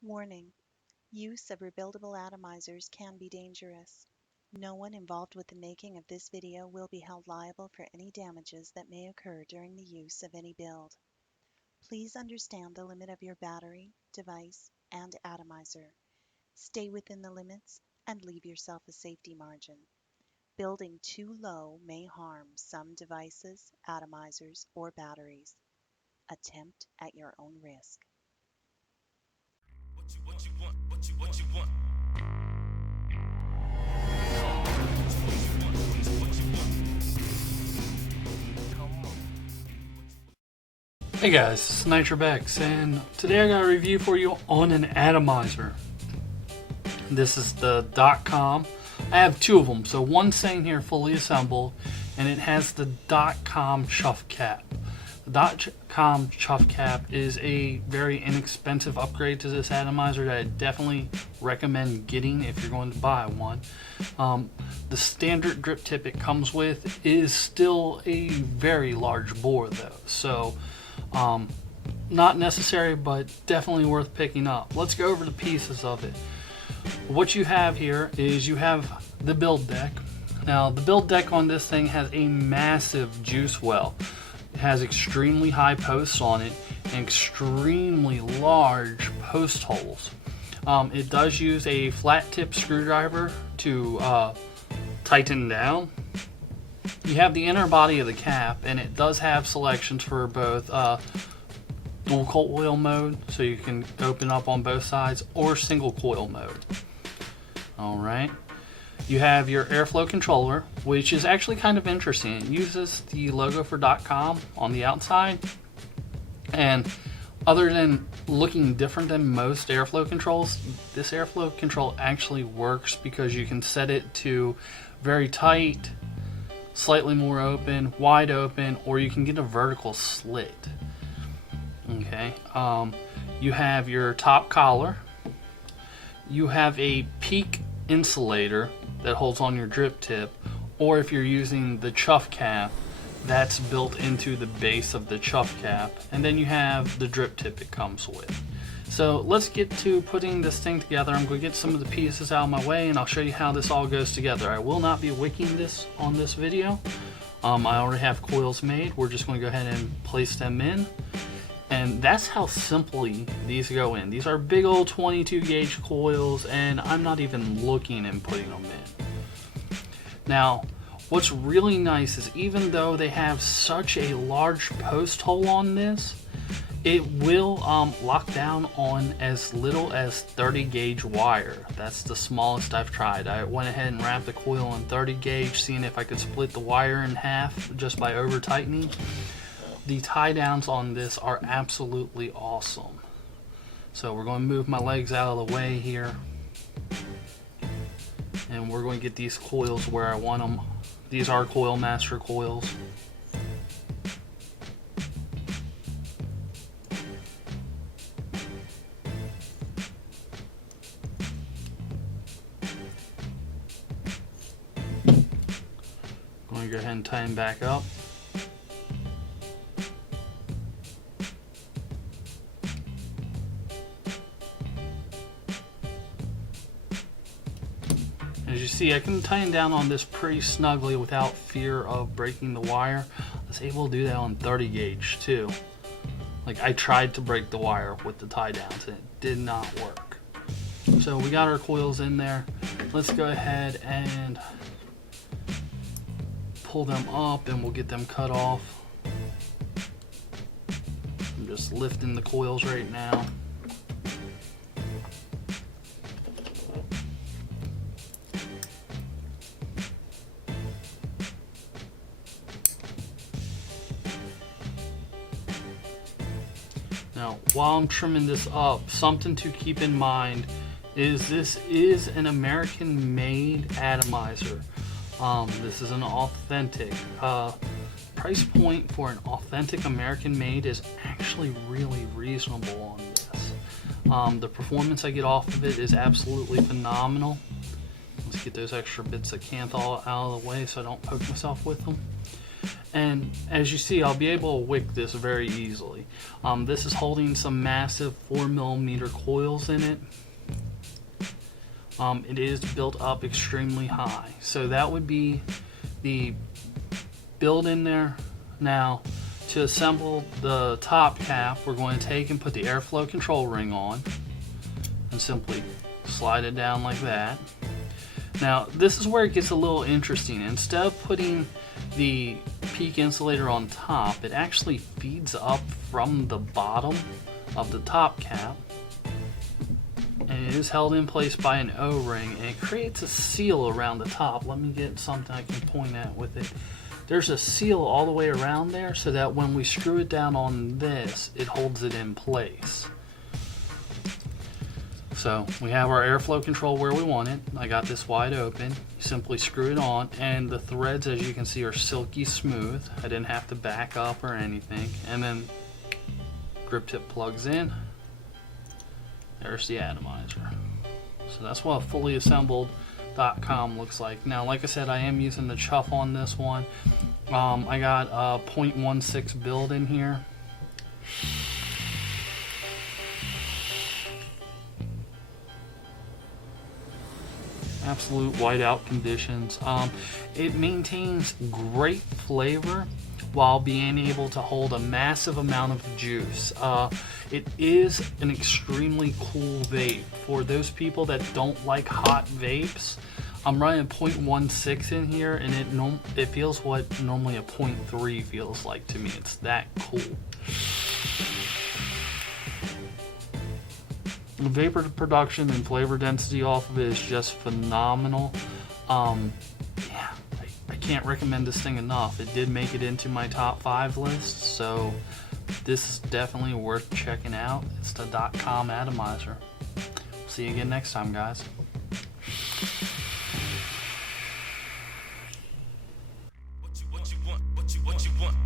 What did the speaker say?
Warning: use of rebuildable atomizers can be dangerous. No one involved with the making of this video will be held liable for any damages that may occur during the use of any build. Please understand the limit of your battery, device, and atomizer. Stay within the limits and leave yourself a safety margin. Building too low may harm some devices, atomizers, or batteries. Attempt at your own risk. Hey guys, this is NitroBex, and today I got a review for you on an atomizer. This is the .com. I have two of them, so one's saying here fully assembled, and it has the .com chuff cap. The .com chuff cap is a very inexpensive upgrade to this atomizer that I definitely recommend getting if you're going to buy one. The standard drip tip it comes with is still a very large bore though, so not necessary, but definitely worth picking up. Let's go over the pieces of it. What you have here is you have the build deck. Now the build deck on this thing has a massive juice well. It has extremely high posts on it and extremely large post holes. It does use a flat tip screwdriver to tighten down. You have the inner body of the cap, and it does have selections for both dual coil mode, so you can open up on both sides, or single coil mode. Alright. You have your airflow controller, which is actually kind of interesting. It uses the logo for .com on the outside, and other than looking different than most airflow controls, this airflow control actually works because you can set it to very tight, slightly more open, wide open, or you can get a vertical slit. Okay, you have your top collar. You have a peak insulator that holds on your drip tip, or if you're using the chuff cap, that's built into the base of the chuff cap, and then you have the drip tip it comes with. So let's get to putting this thing together. I'm going to get some of the pieces out of my way, and I'll show you how this all goes together. I will not be wicking this on this video. I already have coils made. We're just going to go ahead and place them in. And that's how simply these go in. These are big old 22 gauge coils, and I'm not even looking and putting them in. Now, what's really nice is even though they have such a large post hole on this, it will lock down on as little as 30 gauge wire. That's the smallest I've tried. I went ahead and wrapped the coil in 30 gauge, seeing if I could split the wire in half just by over tightening. The tie downs on this are absolutely awesome. So we're going to move my legs out of the way here, and we're going to get these coils where I want them. These are Coil Master coils. Going to go ahead and tie them back up. As you see, I can tighten down on this pretty snugly without fear of breaking the wire. I was able to do that on 30 gauge too. Like, I tried to break the wire with the tie downs and it did not work. So we got our coils in there. Let's go ahead and pull them up and we'll get them cut off. I'm just lifting the coils right now. Now, while I'm trimming this up, something to keep in mind is this is an American-made atomizer. This is an authentic. Price point for an authentic American-made is actually really reasonable on this. The performance I get off of it is absolutely phenomenal. Let's get those extra bits of Kanthal out of the way so I don't poke myself with them. And as you see, I'll be able to wick this very easily. This is holding some massive 4mm coils in it. It is built up extremely high. So that would be the build in there. Now, to assemble the top cap, we're going to take and put the airflow control ring on and simply slide it down like that. Now, this is where it gets a little interesting. Instead of putting the peak insulator on top, it actually feeds up from the bottom of the top cap, and it is held in place by an O-ring, and it creates a seal around the top. Let me get something I can point at with it. There's a seal all the way around there so that when we screw it down on this, it holds it in place. So we have our airflow control where we want it. I got this wide open. You simply screw it on, and the threads, as you can see, are silky smooth. I didn't have to back up or anything. And then grip tip plugs in. There's the atomizer. So that's what a fully assembled .com looks like. Now, like I said, I am using the chuff on this one. I got a 0.16 build in here. Absolute whiteout conditions. It maintains great flavor while being able to hold a massive amount of juice. It is an extremely cool vape. For those people that don't like hot vapes, I'm running 0.16 in here, and it feels what normally a 0.3 feels like to me. It's that cool. The vapor production and flavor density off of it is just phenomenal. Yeah, I can't recommend this thing enough. It did make it into my top 5 list, so this is definitely worth checking out. It's the .com atomizer. See you again next time, guys. What you want?